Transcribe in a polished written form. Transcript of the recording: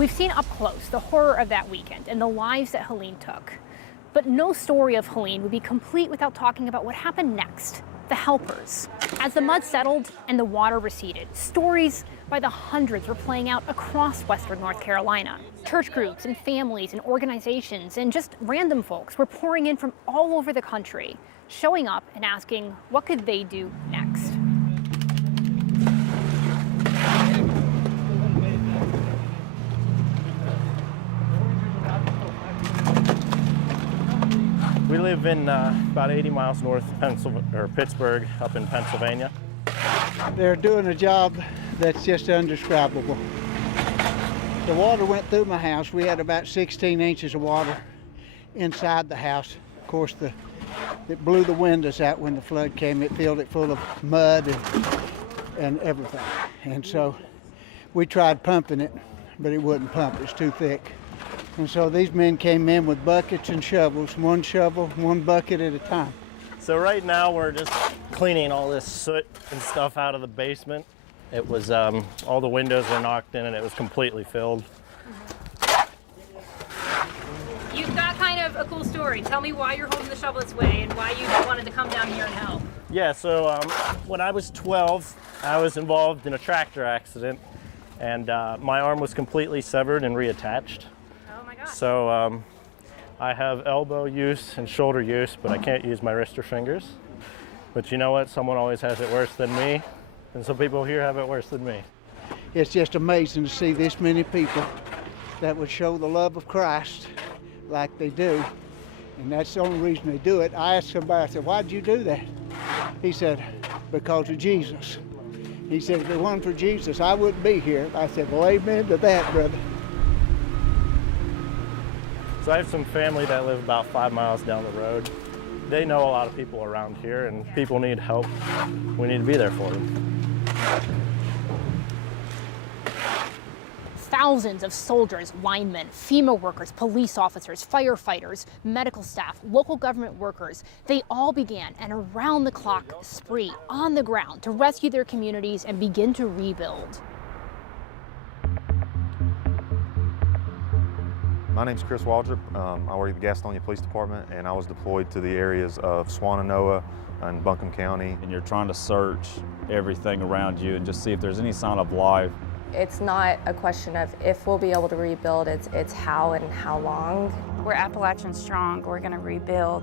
We've seen up close the horror of that weekend and the lives that Helene took. But no story of Helene would be complete without talking about what happened next, the helpers. As the mud settled and the water receded, stories by the hundreds were playing out across western North Carolina. Church groups and families and organizations and just random folks were pouring in from all over the country, showing up and asking what could they do next. We live in about 80 miles north of Pittsburgh, up in Pennsylvania. They're doing a job that's just indescribable. The water went through my house. We had about 16 inches of water inside the house. Of course, it blew the windows out when the flood came. It filled it full of mud and everything. And so we tried pumping it, but it wouldn't pump. It's too thick. And so these men came in with buckets and shovels, one shovel, one bucket at a time. So right now we're just cleaning all this soot and stuff out of the basement. It was, all the windows were knocked in and it was completely filled. You've got kind of a cool story. Tell me why you're holding the shovel this way and why you wanted to come down here and help. Yeah, so when I was 12, I was involved in a tractor accident and my arm was completely severed and reattached. So I have elbow use and shoulder use, but I can't use my wrist or fingers. But you know what? Someone always has it worse than me, and some people here have it worse than me. It's just amazing to see this many people that would show the love of Christ like they do, and that's the only reason they do it. I asked somebody, I said, why'd you do that? He said, because of Jesus. He said, if it wasn't for Jesus, I wouldn't be here. I said, well, amen to that, brother. So I have some family that live about 5 miles down the road. They know a lot of people around here and people need help. We need to be there for them. Thousands of soldiers, linemen, FEMA workers, police officers, firefighters, medical staff, local government workers, they all began an around-the-clock spree on the ground to rescue their communities and begin to rebuild. My name's Chris Waldrop. I work at the Gastonia Police Department, and I was deployed to the areas of Swannanoa and Buncombe County. And you're trying to search everything around you and just see if there's any sign of life. It's not a question of if we'll be able to rebuild, it's how and how long. We're Appalachian strong, we're gonna rebuild.